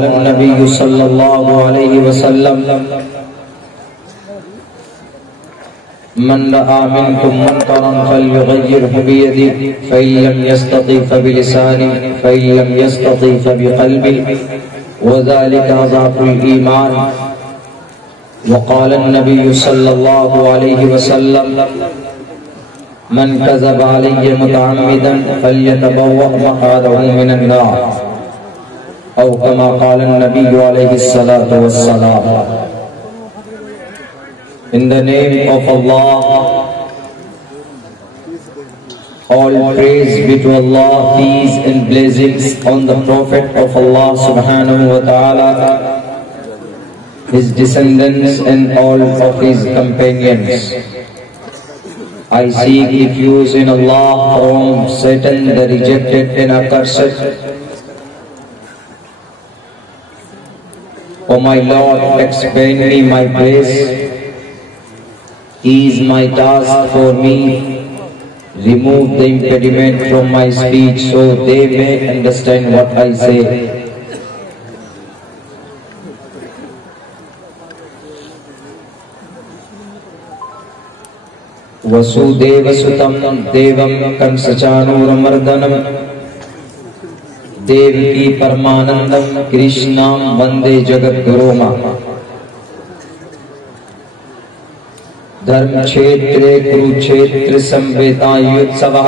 النبي صلى الله عليه وسلم من رأى منكم منكرا فليغيره بيده فإن لم يستطع فبلسانه فإن لم يستطع فبقلبه وذلك أضعف الإيمان. وقال النبي صلى الله عليه وسلم من كذب علي متعمدا فليتبوأ مقعده من النار أو كما قال النبي عليه الصلاة والسلام. In the name of Allah, all praise be to Allah, peace and blessings on the Prophet of Allah subhanahu wa ta'ala, his descendants and all of his companions. I seek refuge in Allah from Satan, the rejected and accursed. O my Lord, expand me my praise. Ease my task for me. Remove the impediment from my speech so they may understand what I say. Vasudeva Sutam Devam Kamsachanuramardanam Devaki Paramanandam Krishnam Vande Jagat Guruma. Dharma Kshetre Kurukshetra Samveta Yutsava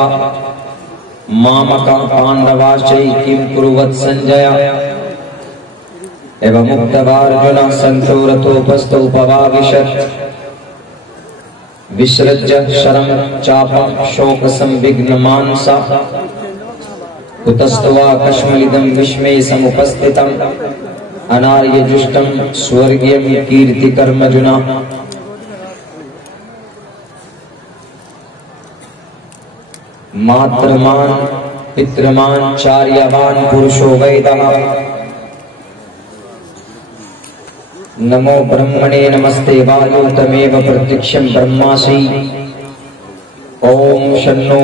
Mamaka Pandavashai Kim Kuruvat Sanjaya Eva Muktavarjuna Santorato Pasto Pavavishat Vishrajya Sharam Chapam Shokasam Vignamansa Kutastava Kashmalidam Vishme Samupastitam Anarya Jushtam Swargyam Kirti Karmajuna. Matraman Pitraman Charyavan Purusho Vaidaha. Namo Brahmane Namaste Vayu Tameva Pratiksham Brahmasi. Om Shanno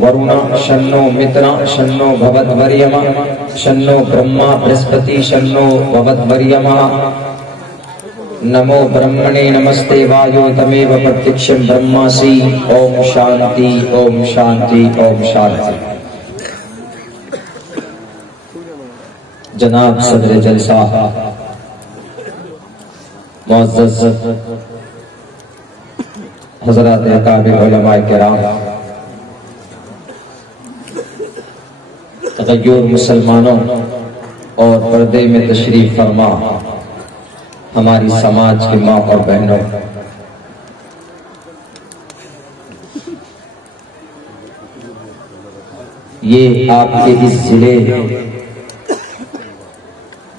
Varuna Shanno Mitra Shanno Bhavadvaryama Shanno Brahma Brihaspati Shanno Bhavadvaryama. Namo Brahmane Namaste Vayu Tameva Pratiksham Brahmasi. Om Shanti Om Shanti Om Shanti. Janab Sadr Jalsa Muazzaz حضرات اکابر علماء کرام، تغیر مسلمانوں اور پردے میں تشریف فرما ہماری سماج کی ماں اور بہنوں، یہ آپ کے اس ضلع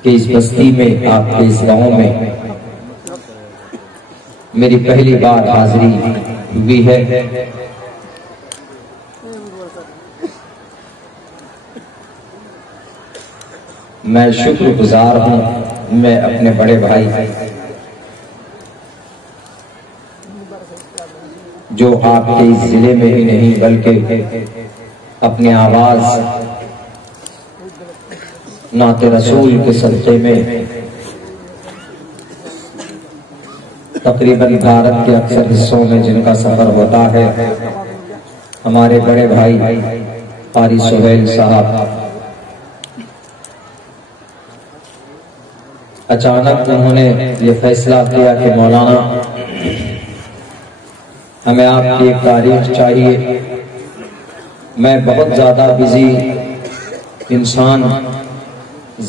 کے اس بستی میں، آپ کے اس گاؤں میں میری پہلی بار حاضری ہوئی ہے۔ میں شکر گزار ہوں، میں اپنے بڑے بھائی جو آپ کے اس ضلع میں ہی نہیں بلکہ اپنی آواز نعت رسول کے صدقے میں تقریباً بھارت کے اکثر حصوں میں جن کا سفر ہوتا ہے، ہمارے بڑے بھائی قاری سہیل صاحب اچانک انہوں نے یہ فیصلہ کیا کہ مولانا ہمیں آپ کی ایک تاریخ چاہیے۔ میں بہت زیادہ بزی انسان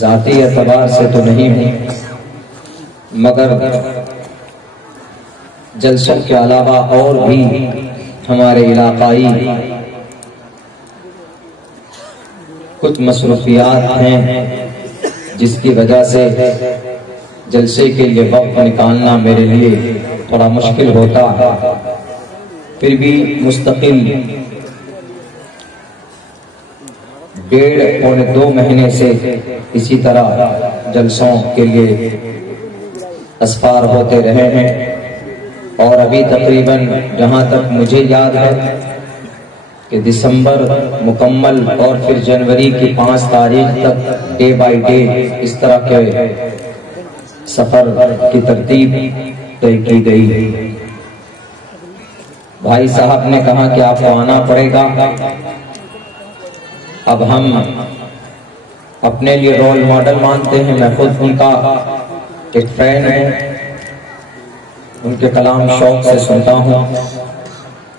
ذاتی اعتبار سے تو نہیں ہوں، مگر جلسوں کے علاوہ اور بھی ہمارے علاقائی کچھ مصروفیات ہیں جس کی وجہ سے جلسے کے لیے وقت نکالنا میرے لیے تھوڑا مشکل ہوتا ہے۔ پھر بھی مستقل 1.5 پونے 2 مہینے سے اسی طرح جلسوں کے لیے اسفار ہوتے رہے ہیں، اور ابھی تقریباً جہاں تک مجھے یاد ہے کہ دسمبر مکمل اور پھر جنوری کی 5 تاریخ تک ڈے بائی ڈے اس طرح کے سفر کی ترتیب طے کی گئی۔ بھائی صاحب نے کہا کہ آپ کو آنا پڑے گا۔ اب ہم اپنے لیے رول ماڈل مانتے ہیں، میں خود ان کا ایک فین ہوں، ان کے کلام شوق سے سنتا ہوں،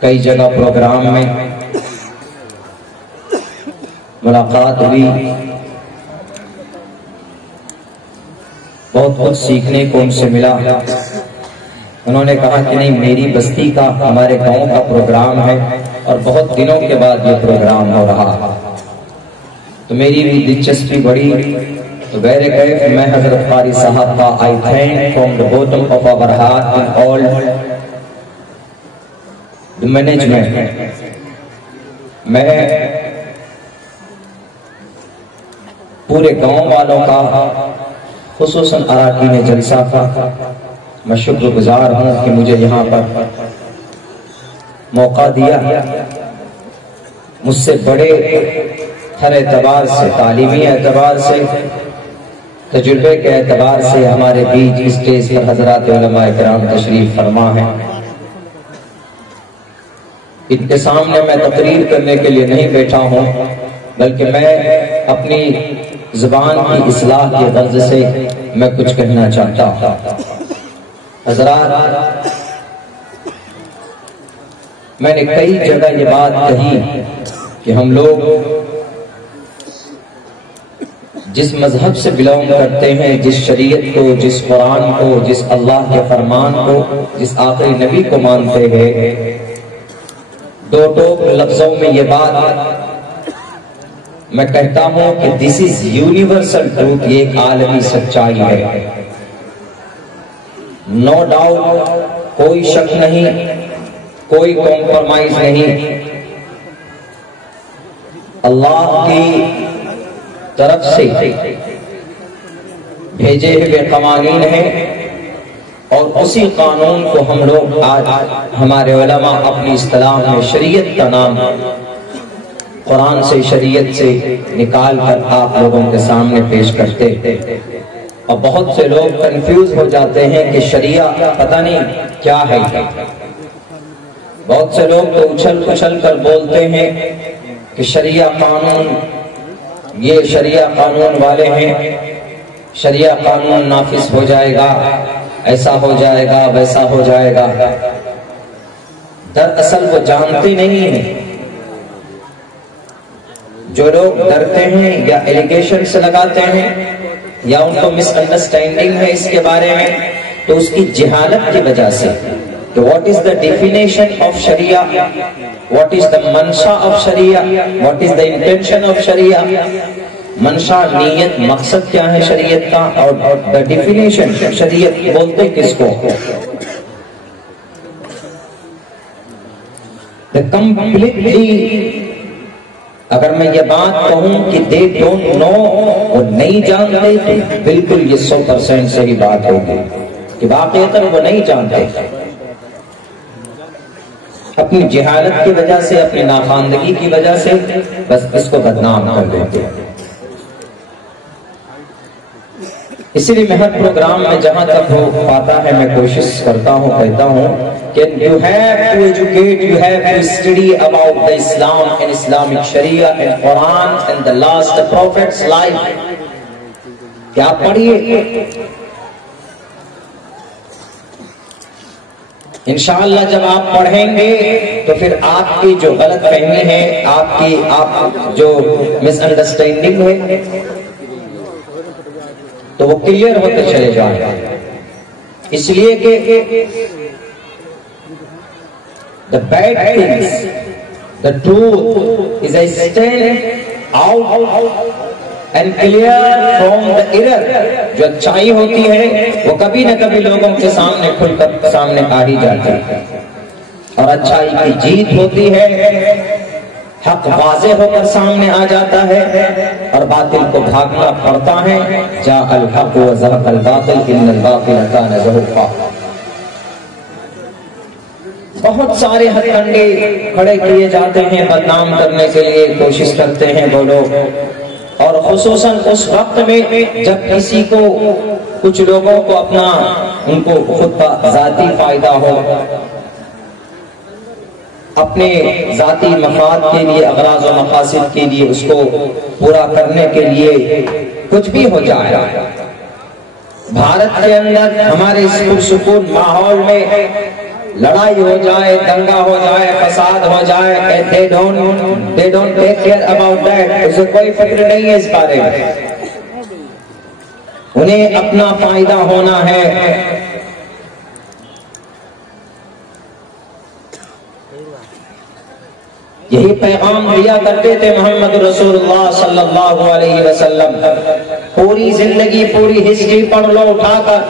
کئی جگہ پروگرام میں ملاقات ہوئی، بہت کچھ سیکھنے کو ان سے ملا۔ انہوں نے کہا کہ نہیں، میری بستی کا، ہمارے گاؤں کا پروگرام ہے اور بہت دنوں کے بعد یہ پروگرام ہو رہا، تو میری بھی دلچسپی بڑھی۔ تو بہر کیف میں حضرت قاری صاحب کا I thank from the bottom of our heart and all the management۔ میں پورے گاؤں والوں کا، خصوصاً اراکین جلسہ کا میں شکر گزار ہوں کہ مجھے یہاں پر موقع دیا۔ مجھ سے بڑے ہر اعتبار سے، تعلیمی اعتبار سے، تجربے کے اعتبار سے ہمارے بیچ اسٹیج پر حضرات علماء کرام تشریف فرما ہے۔ ان کے سامنے میں تقریر کرنے کے لیے نہیں بیٹھا ہوں، بلکہ میں اپنی زبان کی اصلاح کے غرض سے میں کچھ کہنا چاہتا ہوں۔ حضرات، میں نے کئی جگہ یہ بات کہی کہ ہم لوگ جس مذہب سے بلونگ کرتے ہیں، جس شریعت کو، جس قرآن کو، جس اللہ کے فرمان کو، جس آخری نبی کو مانتے ہیں، دو ٹوک لفظوں میں یہ بات میں کہتا ہوں کہ دس از یونیورسل ٹروتھ، یہ ایک عالمی سچائی ہے، نو ڈاؤٹ، کوئی شک نہیں، کوئی کمپرومائز نہیں۔ اللہ کی طرف سے بھیجے ہوئے قوانین ہیں، اور اسی قانون کو ہم لوگ آج ہمارے علماء اپنی اصطلاح میں شریعت کا نام قرآن سے، شریعت سے نکال کر آپ لوگوں کے سامنے پیش کرتے ہیں۔ اور بہت سے لوگ کنفیوز ہو جاتے ہیں کہ شریعہ پتہ نہیں کیا ہے۔ بہت سے لوگ تو اچھل کچھل کر بولتے ہیں کہ شریعہ قانون، یہ شریعہ قانون والے ہیں، شریعہ قانون نافذ ہو جائے گا، ایسا ہو جائے گا، ویسا ہو جائے گا۔ دراصل وہ جانتے نہیں ہیں۔ جو لوگ ڈرتے ہیں یا ایلیگیشنز لگاتے ہیں یا ان کو مس انڈرسٹینڈنگ ہے اس کے بارے میں، تو اس کی جہالت کی وجہ سے کہ what is the definition of Sharia, what is the mansa of Sharia, what is the intention of Sharia، منشا، نیت، مقصد کیا ہے شریعت کا، اور the definition، شریعت بولتے کس کو۔ the completely، اگر میں یہ بات کہوں کہ they don't know، وہ نہیں جانتے، تو بالکل یہ 100% صحیح بات ہوگی کہ واقعتاً وہ نہیں جانتے، اپنی جہالت کی وجہ سے، اپنی ناخواندگی کی وجہ سے بس اس کو بدنام کر دیتے ہیں۔ اسی لیے میں ہر پروگرام میں جہاں تک ہو پاتا ہے میں کوشش کرتا ہوں، کہتا ہوں کہ you have to educate, you have to study about the Islam and Islamic Sharia and Quran and the last Prophet's life۔ کیا پڑھیے؟ انشاءاللہ جب آپ پڑھیں گے تو پھر آپ کی جو غلط فہمی ہے، آپ جو مس انڈرسٹینڈنگ ہے، تو وہ کلیئر ہوتے چلے جائیں۔ اس لیے کہ the bad things, the truth is a stand out and clear from the error۔ جو اچھائی ہوتی ہے وہ کبھی نہ کبھی لوگوں کے سامنے کھل کر سامنے آ ہی جاتی ہے، اور اچھائی کی جیت ہوتی ہے، حق واضح ہو کر سامنے آ جاتا ہے، اور باطل کو بھاگنا پڑتا ہے۔ جاء الحق وزهق الباطل ان الباطل كان زهوقا۔ بہت سارے ہتھ کنڈے کھڑے کیے جاتے ہیں بدنام کرنے کے لیے، کوشش کرتے ہیں وہ لوگ، اور خصوصاً اس وقت میں جب کسی کو کچھ لوگوں کو اپنا ان کو خود کا ذاتی فائدہ ہو، اپنے ذاتی مفاد کے لیے، اغراض و مقاصد کے لیے، اس کو پورا کرنے کے لیے کچھ بھی ہو جائے۔ بھارت کے اندر ہمارے اس پرسکون ماحول میں لڑائی ہو جائے، دنگا ہو جائے، فساد ہو جائے، they don't take care about that، اسے کوئی فکر نہیں ہے اس بارے میں، انہیں اپنا فائدہ ہونا ہے۔ یہی پیغام دیا کرتے تھے محمد رسول اللہ صلی اللہ علیہ وسلم۔ پوری زندگی، پوری ہسٹری پڑھ لو اٹھا کر،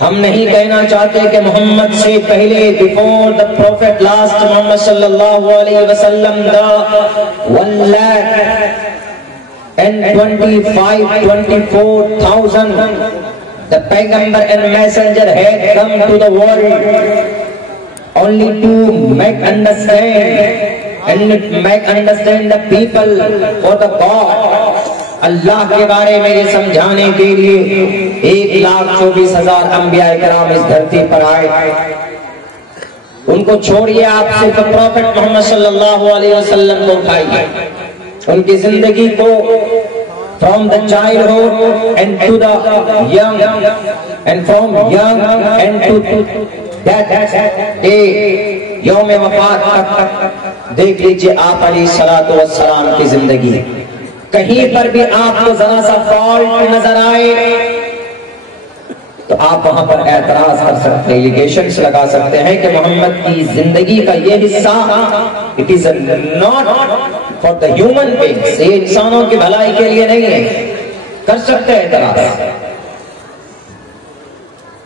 ہم نہیں کہنا چاہتے کہ محمد سے پہلے before the prophet last محمد صلی اللہ علیہ وسلم the 1,24,000 the Paigambar and messenger had come to the world only to make understand the people for the God۔ اللہ کے بارے میں یہ سمجھانے کے لیے 1,24,000 انبیاء کرام اس دھرتی پر آئے۔ ان کو چھوڑیے، آپ صرف پروفٹ محمد صلی اللہ علیہ وسلم کو اٹھائیے، ان کی زندگی کو from the childhood and to the young and from young and to that day یوم وفات تک دیکھ لیجئے آپ علیہ الصلوۃ والسلام کی زندگی۔ کہیں پر بھی آپ کو ذرا سا فالٹ نظر آئے تو آپ وہاں پر اعتراض کر سکتے ہیں، ایلیگیشنز لگا سکتے ہیں کہ محمد کی زندگی کا یہ حصہ it is not for the human beings، یہ انسانوں کی بھلائی کے لیے نہیں ہے، کر سکتے ہیں اعتراض۔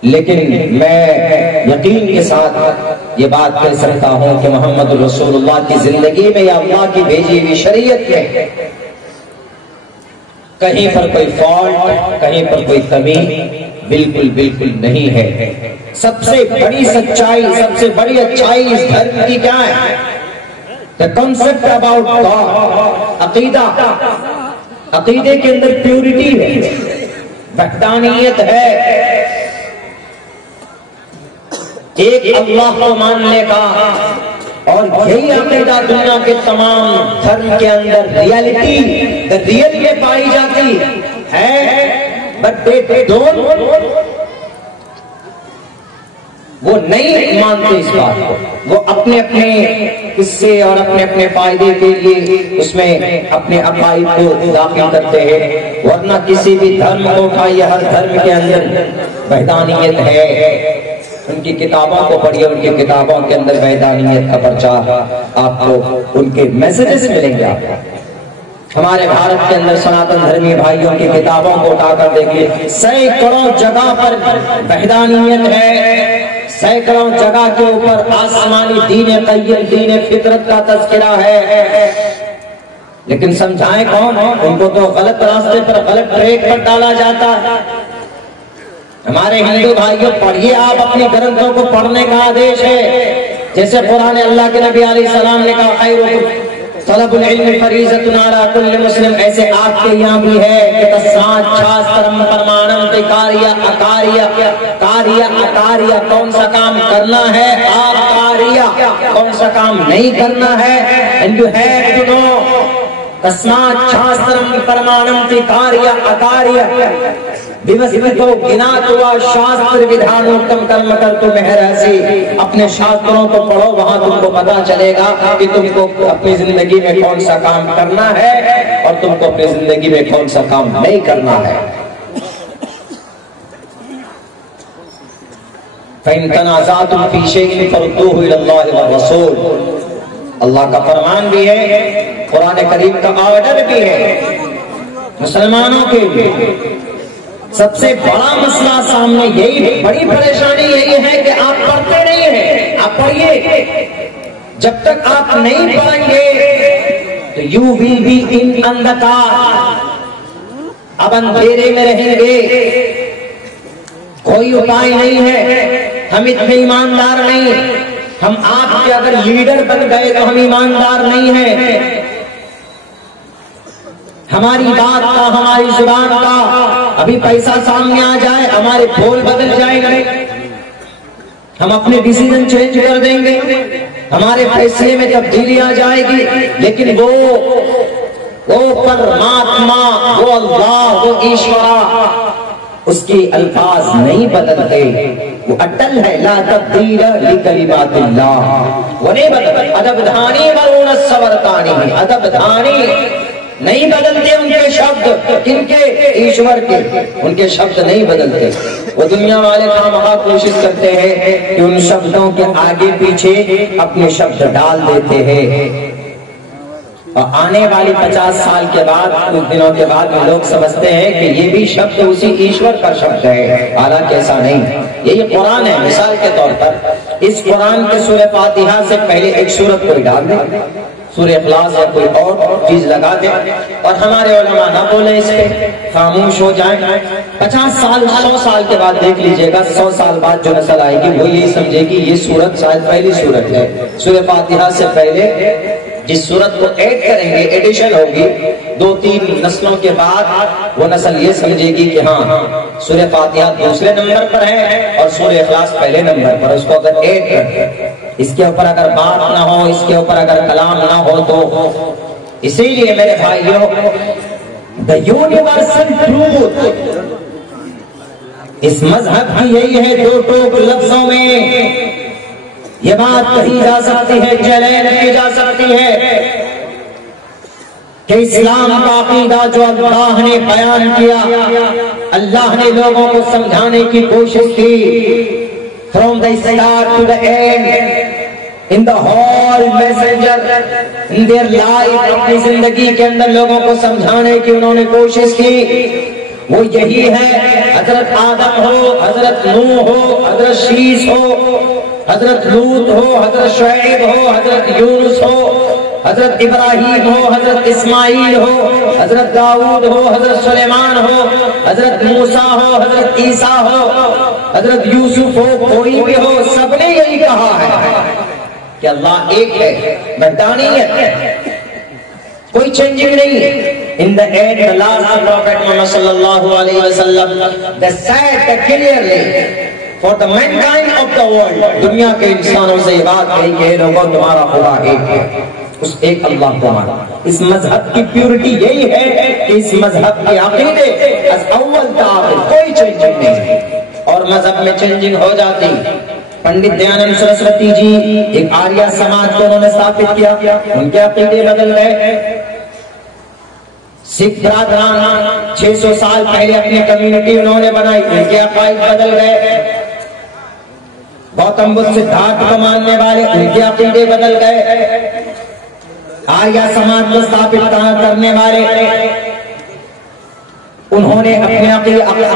لیکن میں یقین کے ساتھ یہ بات کہہ سکتا ہوں کہ محمد رسول اللہ کی زندگی میں یا اللہ کی بھیجی ہوئی شریعت میں کہیں پر کوئی فالٹ، کہیں پر کوئی کمی بالکل نہیں ہے۔ سب سے بڑی سچائی، سب سے بڑی اچھائی اس دھرم کی کیا ہے؟ The concept about God، عقیدہ، عقیدے کے اندر پیورٹی ہے، وحدانیت ہے، ایک اللہ کو ماننے کا، اور یہی عقیدہ دنیا کے تمام دھرم کے اندر ریئلٹی ریئل میں پائی جاتی ہے، بٹ وہ نہیں مانتے اس بات کو، وہ اپنے اپنے قصے اور اپنے اپنے فائدے کے لیے اس میں اپنے عقائد کو داخل کرتے ہیں، ورنہ کسی بھی دھرم کو اٹھائیے، ہر دھرم کے اندر وحدانیت ہے۔ ان کی کتابوں کو پڑھیے، ان کی کتابوں کے اندر وحدانیت کا پرچار آپ کو، ان کے میسیجز ملیں گے آپ کو۔ ہمارے بھارت کے اندر سناتن دھرمی بھائیوں کی کتابوں کو اٹھا کر دیکھیے، سینکڑوں جگہ پر وحدانیت ہے، سینکڑوں جگہ کے اوپر آسمانی دین قیم، دین فطرت کا تذکرہ ہے، لیکن سمجھائیں کون؟ ان کو تو غلط راستے پر، غلط ٹریک پر ڈالا جاتا ہے۔ ہمارے ہندو بھائیوں، پڑھیے، آپ اپنی گرنتھوں کو پڑھنے کا آدیش ہے، جیسے قرآن اللہ کے نبی علیہ السلام نے کہا خیرکم طلب العلم فریضۃ علی کل مسلم، ایسے آپ کے یہاں بھی ہے کہ تسعات چھاسترم پرمانم تے کاریہ اکاریہ، کون سا کام کرنا ہے، آکاریہ کون سا کام نہیں کرنا ہے، and you have to know تسعات چھاسترم پرمانم تے کاریہ اکاریہ دیوسکو گناتوا شاستر ودھانوتم کرم کرتو مہرسی، اپنے شاستروں کو پڑھو، وہاں تم کو پتا چلے گا کہ تم کو اپنی زندگی میں کون سا کام کرنا ہے اور تم کو اپنی زندگی میں کون سا کام نہیں کرنا ہے۔ فَإِن تَنَازَعْتُمْ فِي شَيْءٍ فَرُدُّوهُ إِلَى اللَّهِ وَالرَّسُولِ، اللہ کا فرمان بھی ہے، قرآن کریم کا آرڈر بھی ہے مسلمانوں کے لیے۔ سب سے بڑا مسئلہ سامنے یہی، بڑی پریشانی یہی ہے کہ آپ پڑھتے نہیں ہیں۔ آپ پڑھیے، جب تک آپ نہیں پڑھیں گے تو you will be in اندھکار، اب اندھیرے میں رہیں گے، کوئی اپائے نہیں ہے۔ ہم اتنے ایماندار نہیں. ہم آپ کے اگر لیڈر بن گئے تو ہم ایماندار نہیں ہیں. ہماری بات کا، ہماری زبان کا ابھی پیسہ سامنے آ جائے ہمارے بول بدل جائیں گے، ہم اپنے ڈیسیژن چینج کر دیں گے، ہمارے فیصلے میں تبدیلی آ جائے گی. لیکن وہ پرماتما، وہ اللہ، وہ ایشورا، اس کے الفاظ نہیں بدلتے، وہ اٹل ہے. لا تبدیل لکلمات اللہ، وہ نہیں بدلتے. ادب دھانی ورون السورتانی، ادب دھانی نہیں بدلتے ان کے شبد. کن کے؟ ایشور کے. ان کے شبد نہیں بدلتے. وہ دنیا والے خامخواہ کوشش کرتے ہیں کہ ان شبدوں کے آگے پیچھے اپنے شبد ڈال دیتے ہیں، اور آنے والی 50 سال کے بعد، کچھ دنوں کے بعد میں لوگ سمجھتے ہیں کہ یہ بھی شبد اسی ایشور کا شبد ہے. حالانکہ ایسا نہیں. یہی قرآن ہے. مثال کے طور پر اس قرآن کے سورہ فاتحہ سے پہلے ایک سورت کوئی ڈال دیں، سورہ اخلاص یا کوئی اور چیز لگا دیں، اور ہمارے علماء نہ بولیں، اس پہ خاموش ہو جائیں. 50 سال 100 سال کے بعد دیکھ لیجئے گا، 100 سال بعد جو نسل آئے گی وہ یہی سمجھے گی یہ سورت شاید پہلی سورت ہے. سورہ فاتحہ سے پہلے جس سورت کو ایڈ کریں گے، ایڈیشن ہوگی، 2-3 نسلوں کے بعد وہ نسل یہ سمجھے گی کہ ہاں سورہ فاتحہ دوسرے نمبر پر ہے اور سورہ اخلاص پہلے نمبر پر. اس کو اگر ایڈ کریں، اس کے اوپر اگر بات نہ ہو، اس کے اوپر اگر کلام نہ ہو تو. اسی لیے میرے بھائیوں، the universal truth، اس مذہب کی یہی ہے. 2 ٹوک لفظوں میں یہ بات کہی جا سکتی ہے، چیلنج کی جا سکتی ہے کہ اسلام کا عقیدہ جو اللہ نے بیان کیا، اللہ نے لوگوں کو سمجھانے کی کوشش کی. From the start to the end، in the whole messenger، in their life، اپنی زندگی کے اندر لوگوں کو سمجھانے کی انہوں نے کوشش کی. وہ یہی ہے. حضرت آدم ہو، حضرت نوح ہو، حضرت شیس ہو، حضرت لوط ہو، حضرت شعیب ہو، حضرت یونس ہو، حضرت ابراہیم ہو، حضرت اسماعیل ہو، حضرت داؤد ہو، حضرت سلیمان ہو، حضرت موسیٰ ہو، حضرت عیسیٰ ہو، حضرت یوسف ہو، کوئی بھی ہو، سب نے یہی کہا ہے کہ اللہ ایک ہے، وحدانیت ہے، کوئی چینجنگ نہیں ہے. In the end, the last prophet Muhammad sallallahu alayhi wa sallam, they said that clearly for the mankind of the world، دنیا کے انسانوں سے یہ بات کہی کہ لوگوں تمہارا خدا ایک ہے، اس ایک اللہ کو مانا. اس مذہب کی پیورٹی یہی ہے کہ اس مذہب کے عقیدے از اول تا آخر کوئی چینجنگ نہیں، اور مذہب میں چینجنگ ہو جاتی. پنڈت دیانند سرسوتی جی ایک آریہ سماج کو انہوں نے ثابت کیا، ان کے عقیدے بدل گئے. سکھ برادران 600 سال پہلے اپنی کمیونٹی انہوں نے بنائی، ان کے عقائد بدل گئے. گوتم بدھ سدھارتھ کو ماننے والے، ان کے عقیدے بدل گئے. آریہ سماج کو ثابت کرنے والے، انہوں نے اپنے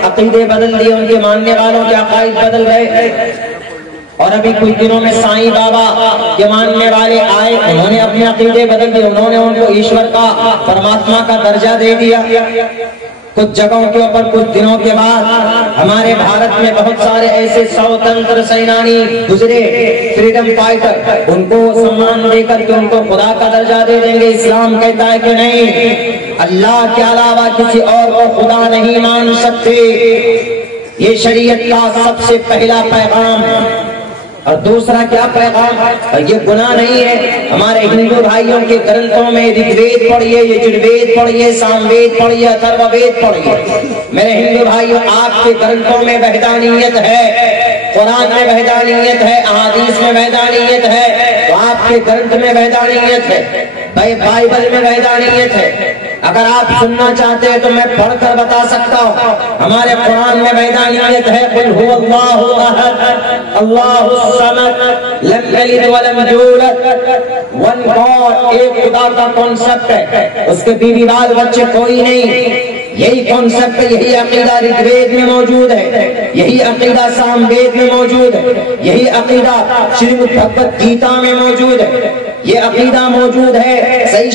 عقیدے بدل دیے، ان کے ماننے والوں کے عقائد بدل گئے. اور ابھی کچھ دنوں میں سائیں بابا کے ماننے والے آئے، انہوں نے اپنے عقیدے بدل دیے، انہوں نے ان کو ایشور کا، پرماتما کا درجہ دے دیا. کچھ جگہوں کے اوپر کچھ دنوں کے بعد ہمارے بھارت میں بہت سارے ایسے سوتنتر سینانی گزرے، فریڈم فائٹر، ان کو سمان دے کر کے ان کو خدا کا درجہ دے دیں گے. اسلام کہتا ہے کہ نہیں، اللہ کے علاوہ کسی اور کو خدا نہیں مان سکتے. یہ شریعت کا سب سے پہلا پیغام. اور دوسرا کیا پیغام؟ اور یہ گناہ نہیں ہے. ہمارے ہندو بھائیوں کے گرنتھوں میں رگ وید پڑھیے، یجروید پڑھیے، سام وید پڑھیے، اتھرو وید پڑھیے. میرے ہندو بھائیوں، آپ کے گرنتھوں میں وحدانیت ہے، قرآن میں وحدانیت ہے، احادیث میں وحدانیت ہے، تو آپ کے گرنتھ میں وحدانیت ہے، بائبل میں وحدانیت ہے. اگر آپ سننا چاہتے ہیں تو میں پڑھ کر بتا سکتا ہوں. ہمارے قرآن میں وحدانیت ہے، قل هو اللہ احد اللہ الصمد لم یلد ولم یولد. ون گاڈ، ایک خدا کا کانسیپٹ ہے، اس کے بیوی بال بچے کوئی نہیں. یہی کانسیپٹ، یہی عقیدہ رگ وید میں موجود ہے، یہی عقیدہ سام وید میں موجود ہے، یہی عقیدہ شریمد بھگوت گیتا میں موجود ہے. یہ عقیدہ موجود ہے. ایک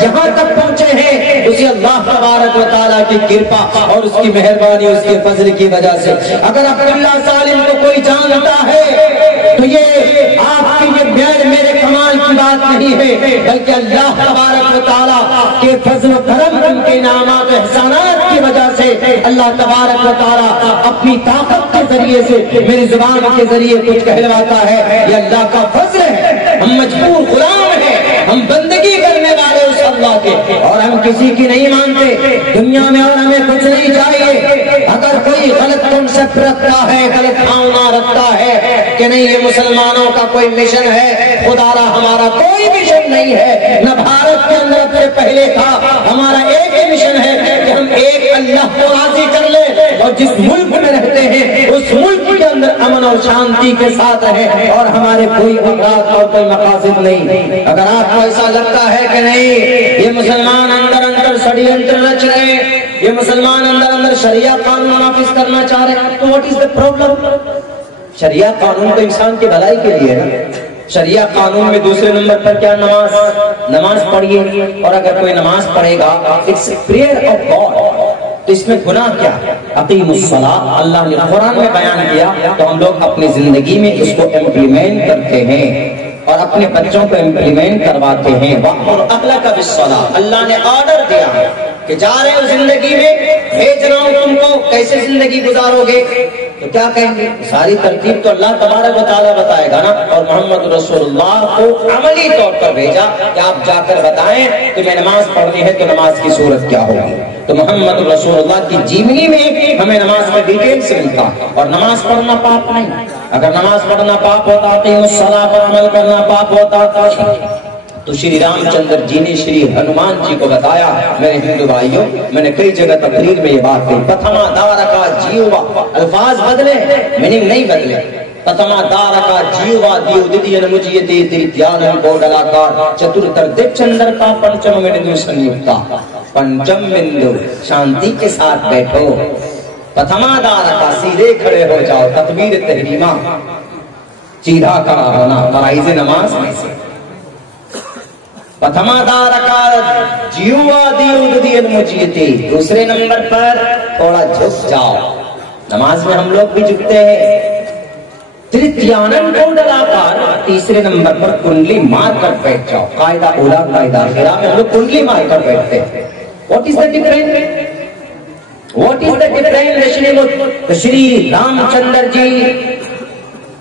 جہاں تک پہنچے ہیں اسی اللہ تبارک و تعالیٰ کی کرپا اور اس کی مہربانی، اس کے فضل کی وجہ سے۔ اگر عبداللہ سالم کو کوئی جانتا ہے تو یہ آپ کی یہ میرے کمال کی بات نہیں ہے، بلکہ اللہ تبارک و تعالیٰ کے فضل و کرم، ان کے انعامات و احسانات کی وجہ سے اللہ تبارک و تعالیٰ اپنی طاقت کے ذریعے سے میری زبان کے ذریعے کچھ کہلواتا ہے۔ یہ اللہ کا فضل ہے، ہم مجبور غلام ہیں، ہم بندگی کرنے والے اس اللہ کے، اور ہم کسی کی نہیں مانتے دنیا میں، اور ہمیں کچھ نہیں چاہیے۔ اگر کوئی غلط کنسپٹ رکھتا ہے، غلط بھاونا رکھتا ہے کہ نہیں یہ مسلمانوں کا کوئی مشن ہے، خدا را ہمارا کوئی مشن نہیں ہے، نہ بھارت کے اندر اب سے پہلے تھا، ہمارا ایک ہی مشن ہے کہ ہم ایک اللہ کو راضی کر لیں اور جس ملک میں رہتے ہیں اس ملک کے اندر امن اور شانتی کے ساتھ رہیں، اور ہمارے کوئی اغراض اور کوئی مقاصد نہیں۔ اگر آپ کو ایسا لگتا ہے کہ نہیں یہ مسلمان اندر اندر ષڈینتر رچ رہے ہیں، یہ مسلمان اندر اندر شریعہ قانون نافذ کرنا چاہ رہے ہیں، تو واٹ از دا پرابلم؟ شریعہ قانون تو انسان کی بھلائی کے لیے ہے نا۔ شریعہ قانون میں دوسرے نمبر پر کیا؟ نماز پڑھیے، اور اگر کوئی نماز پڑھے گا اٹس پریئر آف گاڈ، تو اس میں گناہ کیا؟ اقیم الصلاۃ اللہ نے قرآن میں بیان کیا، تو ہم لوگ اپنی زندگی میں اس کو امپلیمنٹ کرتے ہیں اور اپنے بچوں کو امپلیمنٹ کرواتے ہیں۔ وَأْمُرْ أَهْلَكَ بِالصَّلَاةِ، اللہ نے آرڈر دیا کہ جا رہے ہو زندگی میں، بھیج رہا ہوں تم کو، کیسے زندگی گزارو گے؟ تو کیا کہیں گے؟ ساری ترتیب تو اللہ تبارک و تعالیٰ بتائے گا نا، اور محمد رسول اللہ کو عملی طور پر بھیجا کہ آپ جا کر بتائیں کہ میں نماز پڑھنی ہے تو نماز کی صورت کیا ہوگی۔ تو محمد رسول اللہ کی جیونی میں ہمیں نماز میں ڈیٹیل سے ملتا، اور نماز پڑھنا پاپ نہیں۔ اگر نماز پڑھنا پاپ ہوتا، اقیم الصلاۃ پر عمل کرنا پاپ ہوتا، تو شری رام چندر جی نے شری ہنومان جی کو بتایا۔ میرے ہندو بھائیوں، میں نے کئی جگہ تقریر میں یہ بات کہی، پتھما دارکا جیوا، الفاظ بدلے میننگ نہیں بدلے۔ پتھما دارکا جیوا دیو دیدین مجیتی تریتیانن کوڈلاکار چترتر دیو چندر کا پنچم بندو سنیوکتا، پنچم بندو شانتی کے ساتھ بیٹھو، پتھما دارکا سیدھے کھڑے ہو جاؤ، تکبیر تحریمہ سیدھا کھڑا ہونا فرائض نماز میں سے۔ پتھما دارکا جیوا دیو دیدین مجیتی، دوسرے نمبر پر تھوڑا جھک جاؤ، نماز میں ہم لوگ بھی جھکتے ہیں۔ تریتیانن کوڈلاکار، تیسرے نمبر پر کنڈلی مار کر بیٹھ جاؤ، قاعدہ اولا قاعدہ آخرہ میں ہم لوگ کنڈلی مار کر بیٹھتے ہیں۔ What is the difference? What is the difference? Shri Ramchandra ji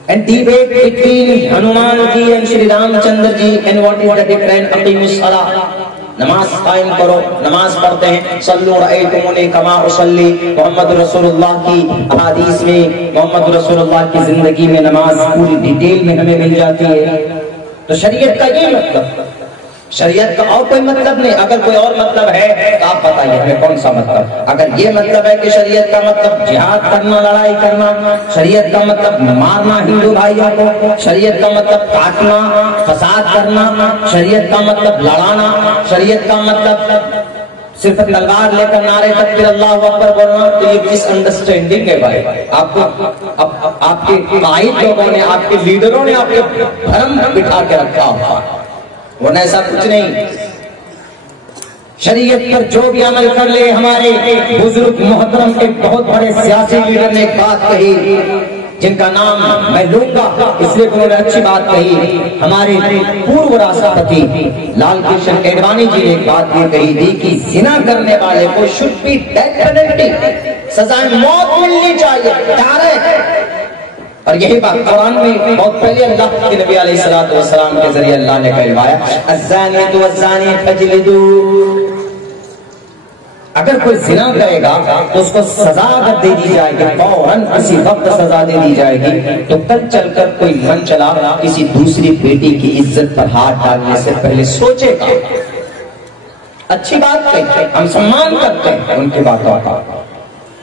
and debate between Hanuman ji and Shri Ramchandra ji, and what is the difference? Aqimus salah, نماز قائم کرو، نماز پڑھتے ہیں۔ صلو رأیتمونی کما اصلی، محمد رسول اللہ کی احادیث میں، محمد رسول اللہ کی زندگی میں نماز پوری ڈیٹیل میں ہمیں مل جاتی ہے۔ تو شریعت کا یہ مطلب، شریعت کا اور کوئی مطلب نہیں۔ اگر کوئی اور مطلب ہے تو آپ بتائیے ہمیں کون سا مطلب۔ اگر یہ مطلب ہے کہ شریعت کا مطلب جہاد کرنا، لڑائی کرنا، شریعت کا مطلب مارنا ہندو بھائیوں کو، شریعت کا مطلب کاٹنا، فساد کرنا، شریعت کا مطلب لڑانا، شریعت کا مطلب صرف تلوار لے کر نعرے تکبیر اللہ اکبر بولنا، تو یہ مس انڈرسٹینڈنگ ہے بھائی۔ آپ کو آپ کے قائد لوگوں نے، آپ کے لیڈروں نے آپ کے بھرم بٹھا کے رکھا ہوا، ورنہ ایسا کچھ نہیں۔ شریعت پر جو بھی عمل کر لے، ہمارے بزرگ محترم ایک بہت بڑے سیاسی لیڈر نے ایک بات کہی، جن کا نام میں لوں گا اس لیے انہوں نے اچھی بات کہی۔ ہمارے پورو راشٹرپتی لال کرشن اڈوانی جی نے ایک بات یہ کہی تھی کہ زنا کرنے والے کو شوڈ بی ڈیتھ پینلٹی، سزائے موت ملنی چاہیے، ڈائریکٹ۔ اور یہی بات قرآن میں بہت پہلے اللہ کے نبی علیہ السلام کے ذریعے اللہ نے کہلوایا، الزانیۃ والزانی فاجلدوا۔ اگر کوئی زنا کرے گا تو اس کو سزا اگر دے دی جائے گی، فوراً اسی وقت سزا دے دی جائے گی، تو کل چل کر کوئی من چلا کسی دوسری بیٹی کی عزت پر ہاتھ ڈالنے سے پہلے سوچے گا۔ اچھی بات کہتے ہیں، ہم سمان کرتے ہیں ان کی باتوں کا۔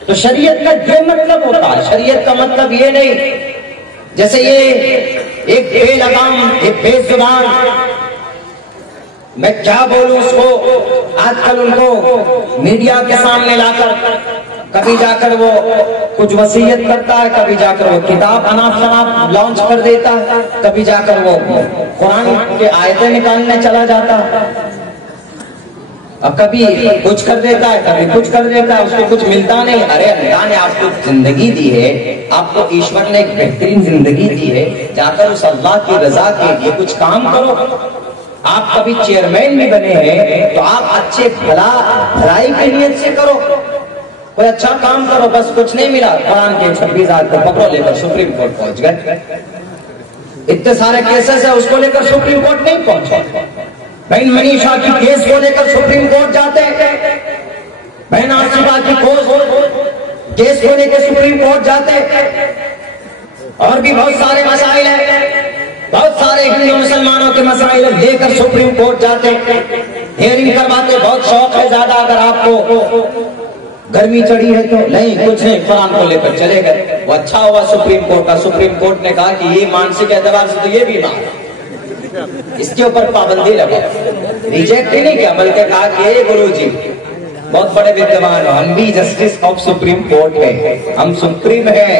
تو شریعت کا یہ مطلب ہوتا ہے، شریعت کا مطلب یہ نہیں جیسے یہ ایک بے لگام، ایک بے زبان، میں کیا بولوں اس کو، آج کل ان کو میڈیا کے سامنے لا کر کبھی جا کر وہ کچھ وصیت کرتا ہے، کبھی جا کر وہ کتاب اناپ شناپ لانچ کر دیتا ہے، کبھی جا کر وہ قرآن کے آیتیں نکالنے چلا جاتا، اور کبھی کچھ کر دیتا ہے کبھی کچھ کر دیتا ہے، اس کو کچھ ملتا نہیں۔ ارے اللہ نے آپ کو زندگی دی ہے، آپ کو ایشور نے ایک بہترین زندگی دی ہے، جا کر اس اللہ کی رضا کے لیے کچھ کام کرو۔ آپ کبھی چیئرمین بھی بنے ہیں تو آپ اچھے بھلائی کی نیت سے کرو، کوئی اچھا کام کرو۔ بس کچھ نہیں ملا، قرآن کے 26 آیت کو پکڑو، لے کر سپریم کورٹ پہنچ گئے۔ اتنے سارے کیسز ہیں، اس کو لے کر سپریم کورٹ نہیں پہنچے۔ بہن منیشا کی کیس کو لے کر سپریم کورٹ جاتے ہیں، بہن آصفہ کی کیس کو لے کر سپریم کورٹ جاتے ہیں، اور بھی بہت سارے مسائل ہیں، بہت سارے ہندو مسلمانوں کے مسائل لے کر سپریم کورٹ جاتے ہیں، ہیئرنگ کرواتے۔ بہت شوق ہے زیادہ، اگر آپ کو گرمی چڑھی ہے تو نہیں، کچھ نہیں، قرآن کو لے کر چلے گئے۔ وہ اچھا ہوا سپریم کورٹ کا، سپریم کورٹ نے کہا کہ یہ مانسک اعتبار سے تو یہ بھی اس کے اوپر پابندی لگا، ریجیکٹ ہی نہیں کیا، بلکہ کہا کہ گرو جی بہت بڑے ودوان، ہم بھی جسٹس آف سپریم کورٹ ہے، ہم سپریم ہے،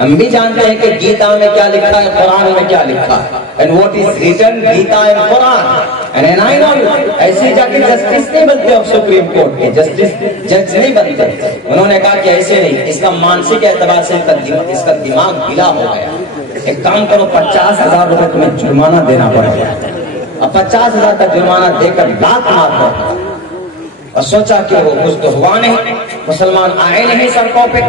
ہم بھی جانتے ہیں کہ گیتا میں کیا لکھا ہے، قرآن میں کیا لکھا ہے، and what is written Gita and Quran, and I know ایسے جا کے جسٹس نہیں بنتے آف سپریم کورٹ کے، جسٹس جج نہیں بنتے۔ انہوں نے کہا کہ ایسے نہیں، اس کا مانسک اعتبار سے اس کا دماغ ڈھیلا ہو گیا، ایک کام کرو 50,000 روپے تمہیں جرمانہ دینا پڑے گا۔ اب 50,000 کا جرمانہ دے کر لات مار دو، اور سوچا کہ وہ کچھ تو ہوا نہیں، مسلمان آئے نہیں سڑکوں پہ،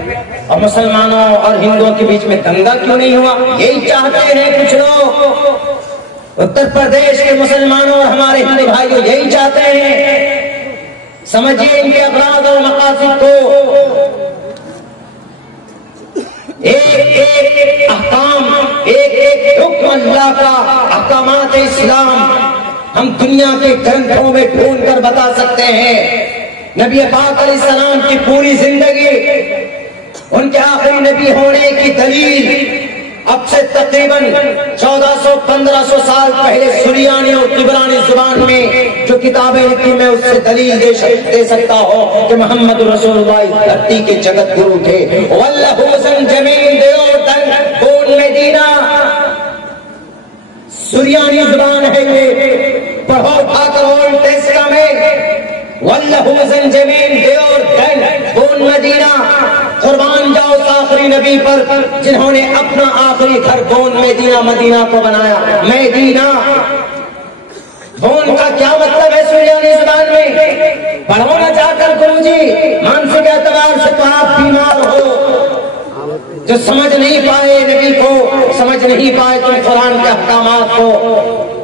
اور مسلمانوں اور ہندوؤں کے بیچ میں دنگا کیوں نہیں ہوا؟ یہی چاہتے ہیں کچھ لوگ، اتر پردیش کے مسلمانوں اور ہمارے ہندو بھائیوں یہی چاہتے ہیں۔ سمجھیے ان کے اغراض اور مقاصد کو، ایک احکام، ایک حکم اللہ کا، احکامات اسلام ہم دنیا کے گرنتھوں میں ڈھونڈ کر بتا سکتے ہیں۔ نبی پاک علیہ السلام کی پوری زندگی، ان کے آخری نبی ہونے کی دلیل اب سے تقریباً 1400-1500 سال پہلے سریانی اور عبرانی زبان میں جو کتابیں لکھی، میں اس سے دلیل دے سکتا ہوں کہ محمد رسول اللہ دھرتی کے جگت گرو تھے۔ واللہ حسن زمین دیو تن کون مدینہ، سریانی زبان ہے یہ، پڑھو اٹھا کر اولڈ ٹیسٹامنٹ، واللہ حسن زمین دیو تن کون مدینہ۔ قربان جاؤ اس آخری نبی پر جنہوں نے اپنا آخری گھر بون مدینہ مدینہ کو بنایا۔ مدینہ بون کا کیا مطلب ہے سریانی زبان میں؟ پڑھو نہ جا کر گرو جی، مانسک اعتبار سے تو آپ بیمار ہو، جو سمجھ نہیں پائے نبی کو، سمجھ نہیں پائے تم قرآن کے احکامات کو،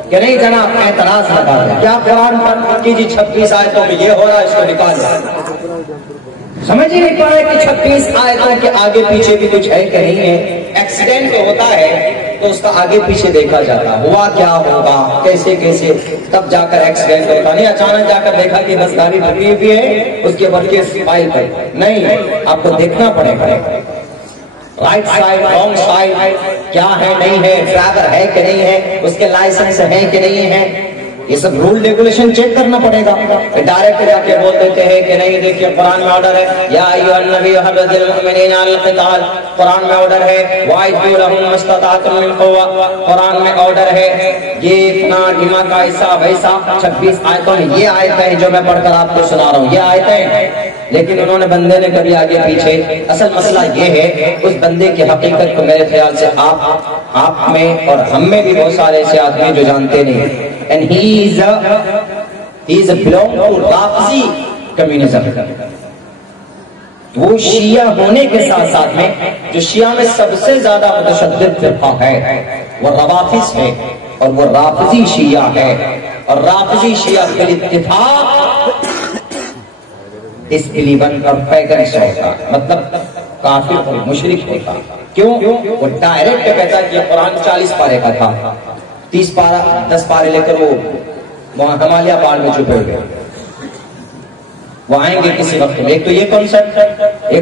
کہ نہیں جناب اعتراض لگا ہے کیا قرآن پر کی جی 26 آیتوں میں یہ ہو رہا ہے، اس کو نکال دیں۔ سمجھ ہی نہیں پائے کہ 26 آیتوں کے آگے پیچھے بھی کچھ ہے کہ نہیں ہے۔ ایکسیڈنٹ ہوتا ہے تو اس کا آگے پیچھے دیکھا جاتا، ہوا کیا ہوگا، کیسے کیسے، تب جا کر ایکسیڈنٹ ہوتا نہیں اچانک جا کر دیکھا کہ بس گاڑی ٹھکی ہوئی ہے، اس کے بعد کیس فائل پر نہیں، آپ کو دیکھنا پڑے گا رائٹ سائڈ رانگ سائڈ کیا ہے نہیں ہے، ڈرائیور ہے کہ نہیں ہے، اس کے لائسنس ہے کہ نہیں ہے، یہ سب رول ریگولیشن چیک کرنا پڑے گا۔ ڈائریکٹ جا کے بول دیتے ہیں کہ نہیں دیکھیے قرآن میں آرڈر ہے، یا ایھا النبی حرض المؤمنین علی القتال، قرآن میں آرڈر ہے، وَأَعِدُّوا لَهُم مَّا اسْتَطَعْتُم مِّن قُوَّةٍ، قرآن میں آرڈر ہے، یہ اتنا ڈھیما کا ایسا ویسا۔ 26 آیتوں میں یہ آیتیں جو میں پڑھ کر آپ کو سنا رہا ہوں یہ آیتیں، لیکن انہوں نے بندے نے کبھی آگے پیچھے۔ اصل مسئلہ یہ ہے اس بندے کی حقیقت کو میرے خیال سے آپ میں اور ہم میں بھی بہت سارے ایسے آدمی جو جانتے نہیں، and he is a belong to رافضی کمیونزم۔ وہ شیعہ ہونے کے ساتھ ساتھ میں جو شیعہ میں سب سے زیادہ متشدد فرقہ ہے وہ روافض ہے، اور وہ رافضی شیعہ ہے، اور رافضی شیعہ کے اتفاق ڈس بیلیور اور پیگنس ہوتا، مطلب کافر اور مشرک ہوتا۔ کیوں؟ وہ ڈائریکٹ کہتا کہ یہ قرآن 40 پارے کا تھا، 30 پارہ 10 پارے لے کر وہ وہاں ہمالیہ پہاڑ میں چھپے ہوئے، وہ آئیں گے کسی وقت میں۔ ایک تو یہ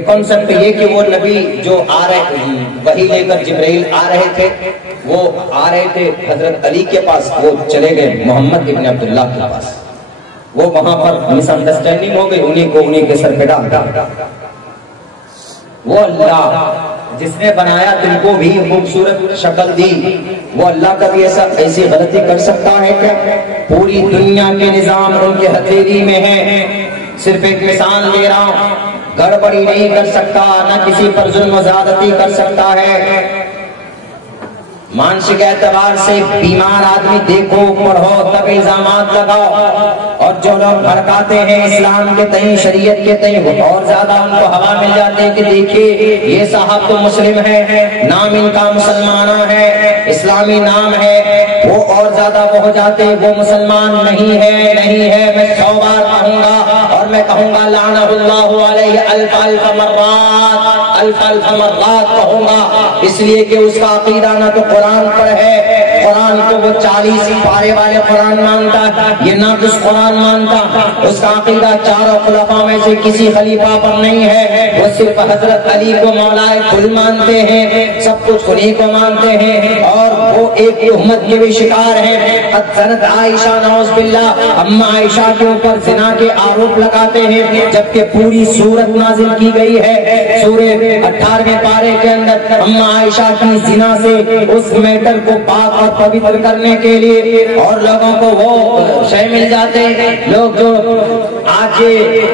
کانسیپٹ یہ کہ وہ نبی جو آ رہے وحی لے کر جبرائیل آ رہے تھے، وہ آ رہے تھے حضرت علی کے پاس، وہ چلے گئے محمد ابن عبداللہ کے پاس، وہ وہاں پر مس انڈرسٹینڈنگ ہو گئی، انہیں کے سر پہ ڈال۔ وہ اللہ جس نے بنایا تم کو بھی خوبصورت شکل دی، وہ اللہ کبھی ایسی غلطی کر سکتا ہے کیا؟ پوری دنیا کے نظام ان کے ہتھیلی میں ہے. صرف ایک مثال دے رہا ہوں، گڑبڑی نہیں کر سکتا، نہ کسی پر ظلم و زیادتی کر سکتا ہے. مانسک اعتبار سے بیمار آدمی دیکھو، پڑھو، تب الزامات لگاؤ، اور جو لوگ بھڑکاتے ہیں اسلام کے تئیں، شریعت کے تئیں، وہ اور زیادہ ان کو ہوا مل جاتے ہیں کہ دیکھیے یہ صاحب تو مسلم ہے، نام ان کا مسلمانہ ہے، اسلامی نام ہے، وہ اور زیادہ وہ ہو جاتے ہیں وہ مسلمان نہیں ہے، نہیں ہے. میں 100 بار کہوں گا، اور میں کہوں گا لعنہ اللہ علیہ الف الف مرات، الف الف مرات کہوں گا، اس لیے کہ اس کا عقیدہ نہ تو قرآن پر ہے، قرآن کو وہ 40 پارے والے قرآن مانتا ہے، یہ ناقص قرآن مانتا. اس کا عقیدہ چاروں خلفاء میں سے کسی خلیفہ پر نہیں ہے، وہ صرف حضرت علی کو مولا کل مانتے ہیں، سب کچھ انہی کو مانتے ہیں، اور وہ ایک تہمت کے بھی شکار ہیں. قد زنت عائشہ، نعوذ باللہ، اما عائشہ کے اوپر زنا کے آروپ لگاتے ہیں، جبکہ پوری سورت نازل کی گئی ہے سورہ 18ویں پارے کے اندر اما عائشہ کی زنا سے اس میٹر کو پاک اور پوتر کرنے کے لیے، اور لوگوں کو وہ شے مل جاتے ہیں. لوگ جو آج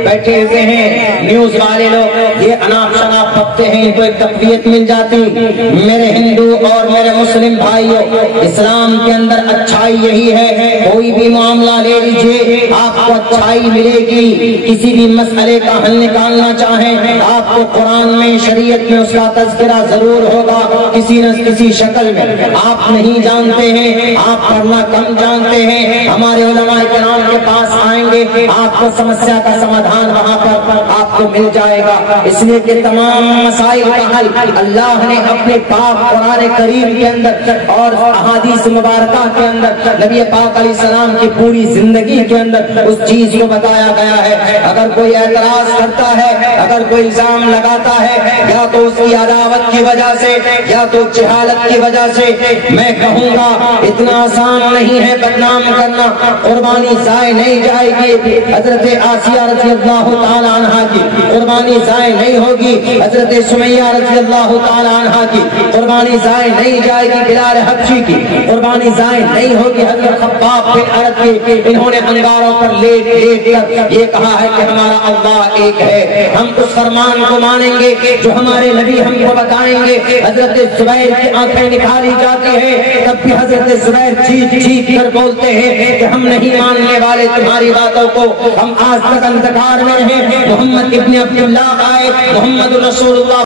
بیٹھے ہوئے ہیں نیوز والے لوگ، یہ اناپ شناپ پکتے ہیں، ان کو ایک تقویت مل جاتی. میرے ہندو اور میرے مسلم بھائیوں، اسلام کے اندر اچھائی یہی ہے، کوئی بھی معاملہ لے لیجئے آپ کو اچھائی ملے گی. کسی بھی مسئلے کا حل نکالنا چاہیں آپ کو قرآن میں، شریعت میں اس کا تذکرہ ضرور ہوگا کسی نہ کسی شکل میں. آپ نہیں جانتے ہیں، آپ پڑھنا کم جانتے ہیں، ہمارے علماء کرام کے پاس آئیں گے، آپ کو سمسیا کا سمادھان وہاں پر آپ کو مل جائے گا. اس لیے کہ تمام مسائل کا حل اللہ نے اپنے پاک قرآن کریم کے اندر اور احادیث مبارکہ کے اندر، نبی پاک علیہ السلام کی پوری زندگی کے اندر اس چیز کو بتایا گیا ہے. اگر کوئی اعتراض کرتا ہے، اگر کوئی الزام لگاتا ہے، یا تو اس کی عداوت کی وجہ سے یا تو جہالت کی وجہ سے، میں کہوں گا اتنا آسان نہیں ہے بدنام کرنا. قربانی ضائع نہیں جائے گی، حضرت آسیہ رضی اللہ تعالی عنہا کی قربانی ضائع نہیں ہوگی، حضرت سمیہ رضی اللہ تعالی عنہا کی قربانی ضائع نہیں جائے گی، بلال حبشی کی قربانی ضائع نہیں ہوگی، حضرت خباب بن ارد کی انہوں نے انگاروں پر لیٹ لیٹ کر یہ کہا ہے کہ ہمارا اللہ ایک ہے. ہم اس فرمان کو مانیں گے جو ہمارے نبی ہم کو بتائیں گے. حضرت زبیر کی آنکھیں نکالی جاتی ہے، تب بھی حضرت زبیر چیخ چیخ کر بولتے ہیں کہ ہم نہیں ماننے والے تمہاری باتوں کو، ہم آج تک انتظار میں ہیں. محمد ابن عبداللہ آئے، محمد رسول اللہ